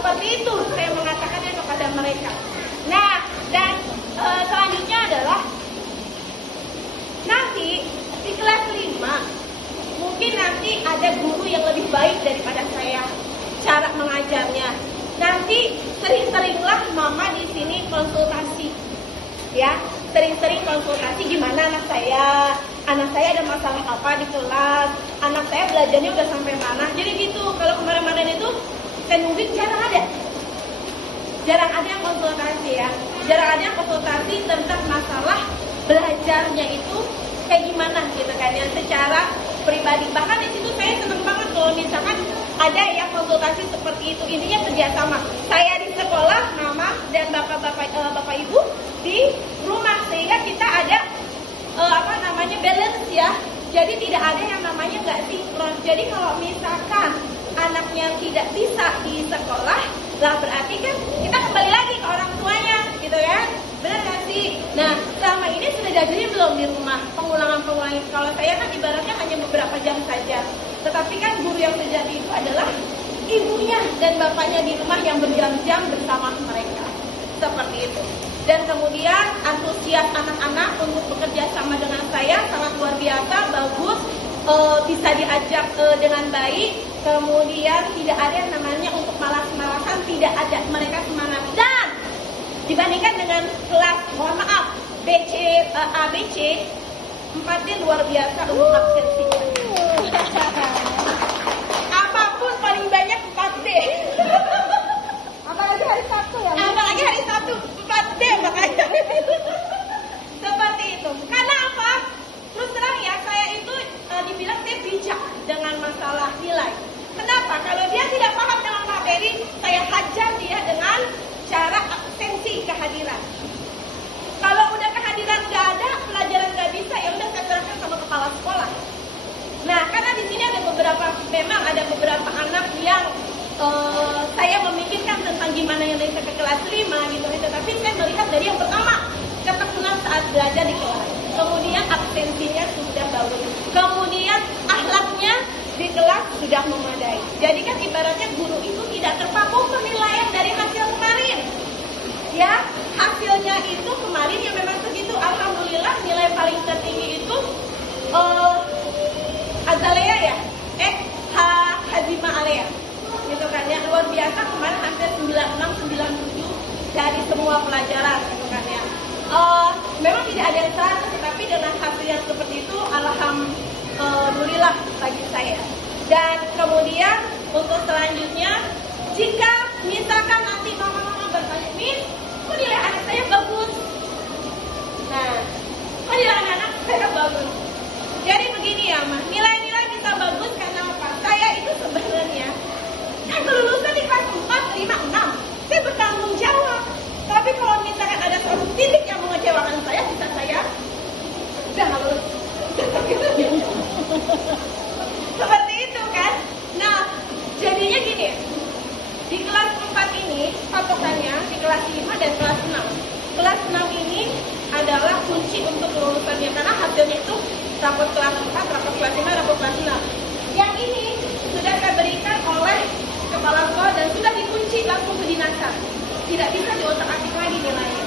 seperti itu saya mengatakannya kepada mereka. Nah, dan selanjutnya adalah nanti di kelas 5 mungkin nanti ada guru yang lebih baik daripada saya cara mengajarnya. Nanti sering-seringlah mama di sini konsultasi, ya, sering-sering konsultasi gimana anak saya ada masalah apa di kelas, anak saya belajarnya udah sampai mana. Jadi gitu. Kalau kemarin-kemarin itu saya nungguin jarang ada yang konsultasi, ya, jarang ada yang konsultasi tentang masalah belajarnya itu kayak gimana gitu kan ya, secara pribadi. Bahkan di situ saya seneng banget kalau misalkan ada yang konsultasi seperti itu. Intinya kerjasama. Saya di sekolah, mama dan bapak ibu di rumah, sehingga kita ada balance ya. Jadi tidak ada yang namanya nggak sinkron. Jadi kalau misalkan anaknya tidak bisa di sekolah, lah berarti kan kita kembali lagi ke orang tuanya, gitu ya. Benar nggak sih? Nah, selama ini sudah diajarin belum di rumah pengulangan? Kalau saya kan ibaratnya hanya beberapa jam saja. Tetapi kan guru yang sejati itu adalah ibunya dan bapaknya di rumah yang berjam-jam bersama mereka. Seperti itu. Dan kemudian antusias anak-anak untuk bekerja sama dengan saya sangat luar biasa, bagus, bisa diajak dengan baik. Kemudian tidak ada yang namanya untuk malas-malasan, tidak ada, mereka semangat. Dan dibandingkan dengan kelas, mohon maaf, ABC 4D luar biasa untuk absensinya. Apapun paling banyak 4D. Apalagi hari Sabtu ya? Apalagi hari Sabtu 4D makanya. Seperti itu. Karena apa? Terus terang ya, saya itu dibilang saya bijak dengan masalah nilai. Kenapa? Kalau dia tidak paham dengan materi, saya hajar dia dengan cara absensi kehadiran. Kalau udah kehadiran nggak ada, pelajaran nggak bisa, ya udah saya serahkan sama kepala sekolah. Nah, karena di sini memang ada beberapa anak yang saya memikirkan tentang gimana yang bisa ke kelas 5 gitu. Tapi saya melihat dari yang pertama, ketekunan saat belajar di kelas. Kemudian absensinya sudah bagus. Kemudian akhlaknya di kelas sudah memadai. Jadi kan ibaratnya guru itu tidak terpaku penilaian dari hasil kemarin. Ya, hasilnya itu kemarin yang memang segitu. Alhamdulillah nilai paling tertinggi itu Azalea ya, Hazima Alea, gitu kan ya, luar biasa kemarin hampir 96-97 dari semua pelajaran, gitu kan ya. Memang tidak ada yang 100, tetapi dengan hasil yang seperti itu, alhamdulillah bagi saya. Dan kemudian untuk selanjutnya, jika misalkan nanti mama-mama bertanya, Miss, kok nilai anak saya bagus? Nah, kok nilai anak saya bagus? Jadi begini ya, Mas, nilai-nilai bisa bagus karena apa? Saya itu sebenarnya kan kelulusan di kelas 4, 5, 6, saya bertanggung jawab. Tapi kalau misalkan ada suatu titik yang mengecewakan saya, bisa saya udah nggak lulus. Seperti itu kan? Nah, jadinya gini, di kelas 4 ini patokannya di kelas 5 dan kelas 6. Kelas 6 ini adalah kunci untuk kelulusannya, karena hasilnya itu rapor kelas 4, rapor kelas 5, rapor kelas 6. Yang ini sudah saya berikan oleh kepala sekolah dan sudah dikunci langsung ke dinasan. Tidak bisa diotak-atik lagi nilainya.